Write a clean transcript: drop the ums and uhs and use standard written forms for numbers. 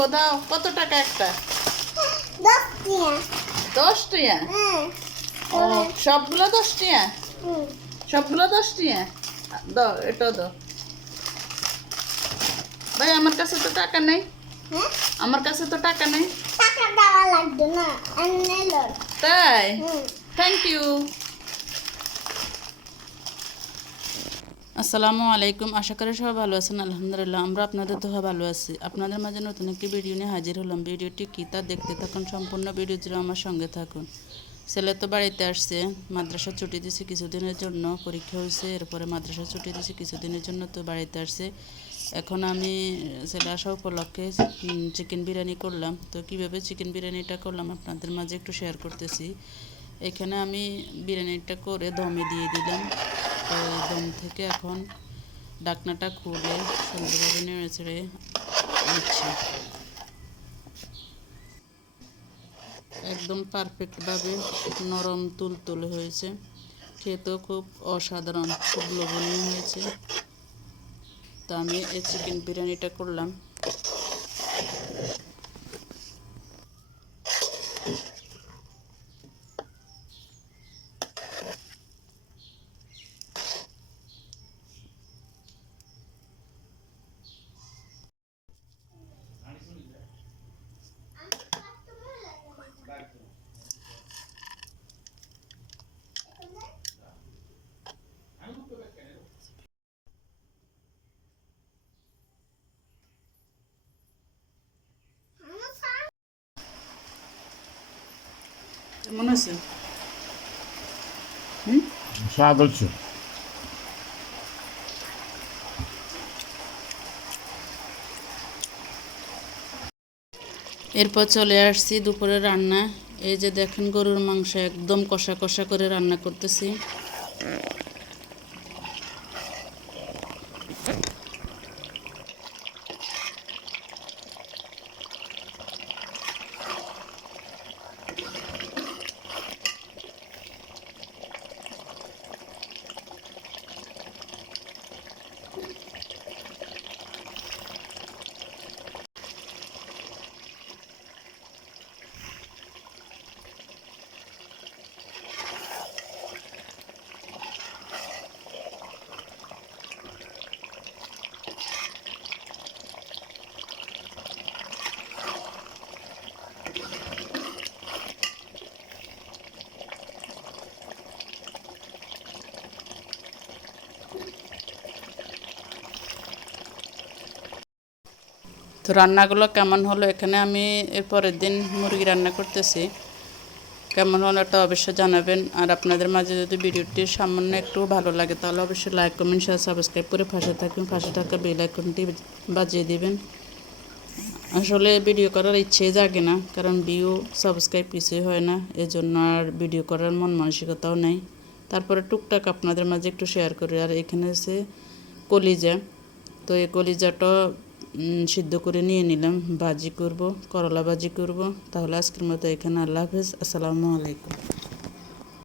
কিনবো দাও। কত টাকা একটা? 10 টাকা। 10 টাকা? ও সবগুলো 10 টাকা? সবগুলো 10 টাকা? দাও, এটা দাও। ভাই আমার কাছে তো টাকা নেই। আমার কাছে তো টাকা নেই। টাকা দেওয়া লাগবে না, এমনি লও। তাই? Thank you. আসসালামু আলাইকুম। আশা করি সবাই ভালো আছেন। আলহামদুলিল্লাহ আমরা আপনাদের দোয়া ভালো আছি। আপনাদের মাঝে নতুন একটি ভিডিও নিয়ে হাজির হলাম। ভিডিওটি কী তা দেখতে থাকুন, সম্পূর্ণ ভিডিও জুড়ে আমার সঙ্গে থাকুন। ছেলে তো বাড়িতে আসছে, মাদ্রাসা ছুটি দিয়েছে কিছুদিনের জন্য, পরীক্ষা হয়েছে, এরপরে মাদ্রাসা ছুটি দিয়েছে কিছুদিনের জন্য, তো বাড়িতে আসছে। এখন আমি ছেলে আসা উপলক্ষে চিকেন বিরিয়ানি করলাম। তো কীভাবে চিকেন বিরিয়ানিটা করলাম আপনাদের মাঝে একটু শেয়ার করতেছি। এখানে আমি বিরিয়ানিটা করে দমে দিয়ে দিলাম। তো এই দম থেকে এখন ঢাকনাটা খুলে সুন্দরভাবে নেড়ে ছেড়ে দিচ্ছি। একদম পারফেক্টভাবে নরম তুলতুলে হয়েছে, খেতেও খুব অসাধারণ, খুব লোভনীয় হয়েছে। তো আমি এই চিকেন বিরিয়ানিটা করলাম। কেমন আছে? স্বাদ হচ্ছে। এরপর চলে আসছি দুপুরে রান্না। এই যে দেখেন গরুর মাংস একদম কষা কষা করে রান্না করতেছি। তো রান্নাগুলো কেমন হলো, এখানে আমি এর পরের দিন মুরগি রান্না করতেছি। কেমন হলো এটা অবশ্যই জানাবেন। আর আপনাদের মাঝে যদি ভিডিওটি সামান্য একটু ভালো লাগে তাহলে অবশ্যই লাইক কমেন্ট শেয়ার সাবস্ক্রাইব করে পাশে থাকুন। পাশে থাকা বেল আইকনটি বাজিয়ে দিবেন। আসলে ভিডিও করার ইচ্ছে জাগে না, কারণ ভিউ সাবস্ক্রাইব কিছুই হয় না, এজন্য আর ভিডিও করার মন মানসিকতাও নেই। তারপরে টুকটাক আপনাদের মাঝে একটু শেয়ার করি। আর এখানে আছে কলিজা। তো এই কলিজাটা সিদ্ধ করে নিয়ে নিলাম, ভাজি করব, করলা ভাজি করব। তাহলে আজকের মতো এখানে আল্লাহ হাফেজ, আসসালামু আলাইকুম।